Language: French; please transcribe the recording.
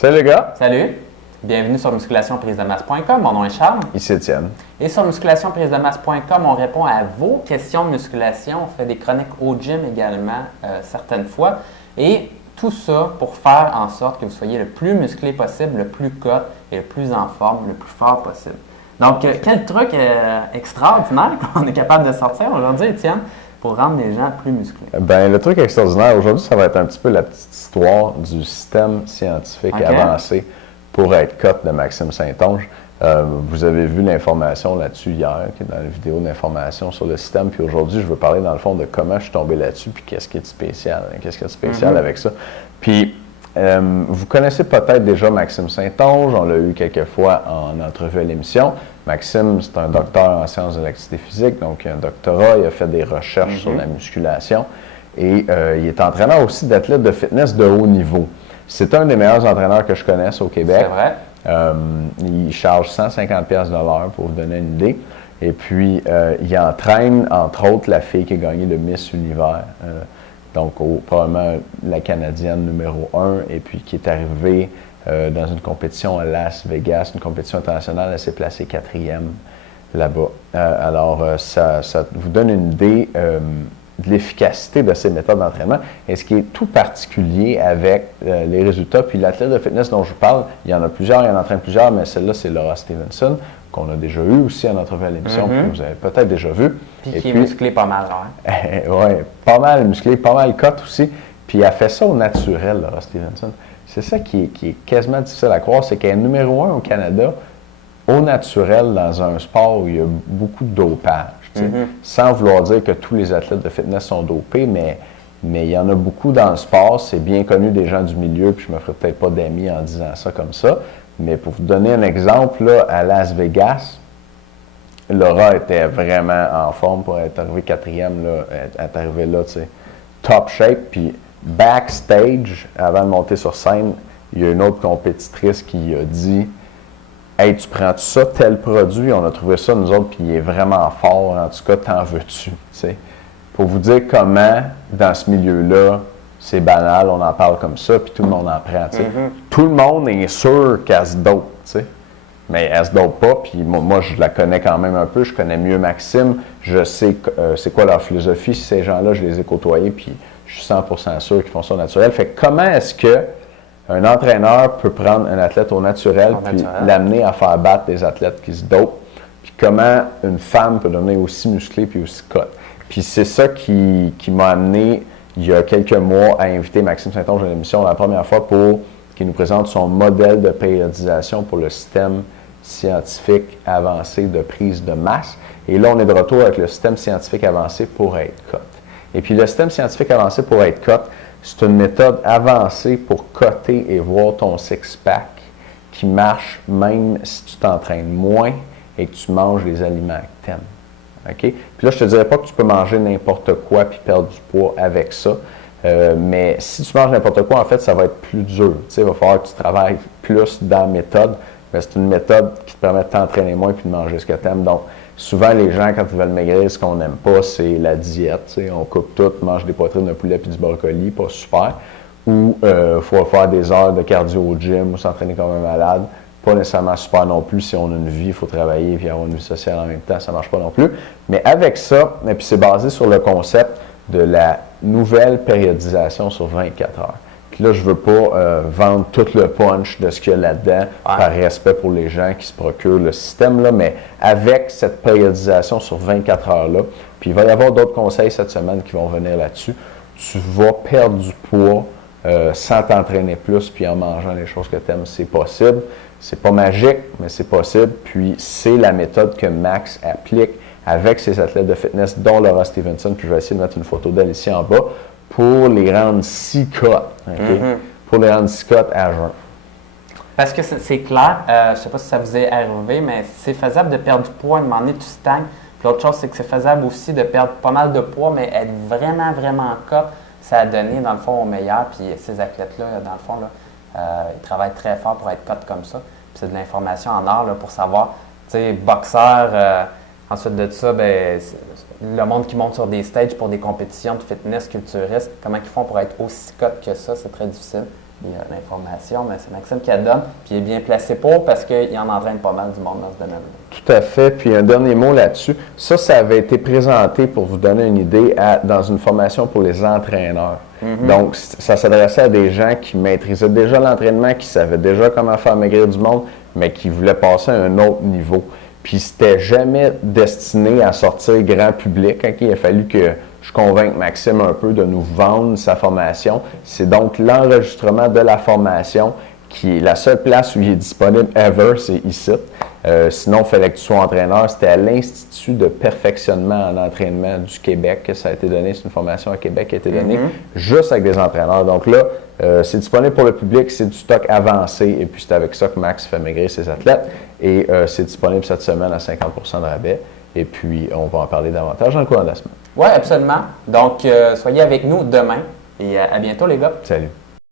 Salut les gars! Salut! Bienvenue sur musculationprise-de-masse.com. Mon nom est Charles. Ici Étienne. Et sur musculationprise-de-masse.com, on répond à vos questions de musculation. On fait des chroniques au gym également, certaines fois. Et tout ça pour faire en sorte que vous soyez le plus musclé possible, le plus cut et le plus en forme, le plus fort possible. Donc, quel truc extraordinaire qu'on est capable de sortir aujourd'hui, Étienne, pour rendre les gens plus musclés? Ben, le truc extraordinaire aujourd'hui, ça va être un petit peu la petite histoire du système scientifique avancé pour être cut de Maxime Saint-Onge. Vous avez vu l'information là-dessus hier, qui est dans la vidéo d'information sur le système. Puis aujourd'hui, je veux parler dans le fond de comment je suis tombé là-dessus, puis qu'est-ce qui est spécial. Qu'est-ce qui est spécial avec ça? Puis, vous connaissez peut-être déjà Maxime Saint-Onge, on l'a eu quelques fois en entrevue à l'émission. Maxime, c'est un docteur en sciences de l'activité physique, donc il a un doctorat, il a fait des recherches sur la musculation et il est entraîneur aussi d'athlètes de fitness de haut niveau. C'est un des meilleurs entraîneurs que je connaisse au Québec. C'est vrai. Il charge 150$ de l'heure pour vous donner une idée. Et puis, il entraîne, entre autres, la fille qui a gagné le Miss Univers. Donc, probablement la Canadienne numéro 1, et puis qui est arrivée dans une compétition à Las Vegas, une compétition internationale, elle s'est placée 4e là-bas. Alors, ça vous donne une idée de l'efficacité de ces méthodes d'entraînement. Et ce qui est tout particulier avec les résultats, puis l'athlète de fitness dont je vous parle, il y en a plusieurs, il y en entraîne plusieurs, mais celle-là, c'est Laura Stevenson, qu'on a déjà eu aussi en entrevue à l'émission, que vous avez peut-être déjà vu. Puis qui est musclé pas mal, hein? Oui, pas mal musclé, pas mal cut aussi. Puis elle fait ça au naturel, Laura Stevenson. C'est ça qui est quasiment difficile à croire, c'est qu'elle est numéro 1 au Canada au naturel dans un sport où il y a beaucoup de dopage. Sans vouloir dire que tous les athlètes de fitness sont dopés, mais il y en a beaucoup dans le sport. C'est bien connu des gens du milieu, puis je me ferai peut-être pas d'amis en disant ça comme ça. Mais pour vous donner un exemple, là, à Las Vegas, Laura était vraiment en forme pour être arrivée 4e. Là, elle est arrivée là, tu sais, top shape. Puis backstage, avant de monter sur scène, il y a une autre compétitrice qui a dit « Hey, tu prends ça, tel produit, on a trouvé ça nous autres, puis il est vraiment fort, en tout cas, t'en veux-tu? » Pour vous dire comment, dans ce milieu-là, c'est banal, on en parle comme ça, puis tout le monde en prend. Tout le monde est sûr qu'elle se dope, mais elle se dope pas, puis moi, je la connais quand même un peu, je connais mieux Maxime, je sais c'est quoi leur philosophie, ces gens-là, je les ai côtoyés, puis je suis 100% sûr qu'ils font ça au naturel. Fait que comment est-ce qu'un entraîneur peut prendre un athlète au naturel puis l'amener à faire battre des athlètes qui se dopent? Puis comment une femme peut devenir aussi musclée puis aussi cut? Puis c'est ça qui m'a amené, il y a quelques mois, à inviter Maxime Saint-Onge à l'émission la première fois pour qu'il nous présente son modèle de périodisation pour le système scientifique avancé de prise de masse. Et là, on est de retour avec le système scientifique avancé pour être cut. Et puis le système scientifique avancé pour être cut, c'est une méthode avancée pour coter et voir ton six-pack qui marche même si tu t'entraînes moins et que tu manges les aliments que tu aimes. Okay? Puis là, je ne te dirais pas que tu peux manger n'importe quoi puis perdre du poids avec ça. Mais si tu manges n'importe quoi, en fait, ça va être plus dur. Il va falloir que tu travailles plus dans la méthode. Mais c'est une méthode qui te permet de t'entraîner moins puis de manger ce que tu aimes. Donc, souvent, les gens, quand ils veulent maigrir, ce qu'on n'aime pas, c'est la diète. On coupe tout, mange des poitrines de poulet puis du brocoli, pas super. Ou il faut faire des heures de cardio au gym ou s'entraîner comme un malade. Pas nécessairement super non plus. Si on a une vie, il faut travailler et avoir une vie sociale en même temps, ça ne marche pas non plus. Mais avec ça, et puis c'est basé sur le concept de la nouvelle périodisation sur 24 heures. Puis là, je ne veux pas vendre tout le punch de ce qu'il y a là-dedans par respect pour les gens qui se procurent le système, là, mais avec cette périodisation sur 24 heures-là, puis il va y avoir d'autres conseils cette semaine qui vont venir là-dessus, tu vas perdre du poids sans t'entraîner plus, puis en mangeant les choses que tu aimes, c'est possible. C'est pas magique, mais c'est possible. Puis c'est la méthode que Max applique avec ses athlètes de fitness, dont Laura Stevenson. Puis je vais essayer de mettre une photo d'elle ici en bas pour les rendre si cut. Pour les rendre si cut à jeun. Parce que c'est clair, je ne sais pas si ça vous est arrivé, mais c'est faisable de perdre du poids, à un moment donné, tu stagnes. Puis l'autre chose, c'est que c'est faisable aussi de perdre pas mal de poids, mais être vraiment, vraiment cut, ça a donné, dans le fond, au meilleur. Puis ces athlètes-là, dans le fond, là, ils travaillent très fort pour être cut comme ça. Puis c'est de l'information en or là, pour savoir, tu sais, boxeur, ensuite de ça, ben, le monde qui monte sur des stages pour des compétitions de fitness culturiste, comment ils font pour être aussi cut que ça, c'est très difficile. l'information, mais c'est Maxime qui la donne. Puis il est bien placé pour parce qu'il en entraîne pas mal du monde dans ce domaine-là. Tout à fait. Puis un dernier mot là-dessus. Ça avait été présenté pour vous donner une idée dans une formation pour les entraîneurs. Donc, ça s'adressait à des gens qui maîtrisaient déjà l'entraînement, qui savaient déjà comment faire maigrir du monde, mais qui voulaient passer à un autre niveau. Puis c'était jamais destiné à sortir grand public. Okay? Il a fallu que je convainque Maxime un peu de nous vendre sa formation. C'est donc l'enregistrement de la formation qui est la seule place où il est disponible ever, c'est ici. Sinon, il fallait que tu sois entraîneur. C'était à l'Institut de perfectionnement en entraînement du Québec que ça a été donné. C'est une formation à Québec qui a été donnée juste avec des entraîneurs. Donc là, c'est disponible pour le public, c'est du stock avancé. Et puis, c'est avec ça que Max fait maigrir ses athlètes. Et c'est disponible cette semaine à 50 % de rabais. Et puis, on va en parler davantage dans le cours de la semaine. Oui, absolument. Donc, soyez avec nous demain. Et à bientôt, les gars. Salut.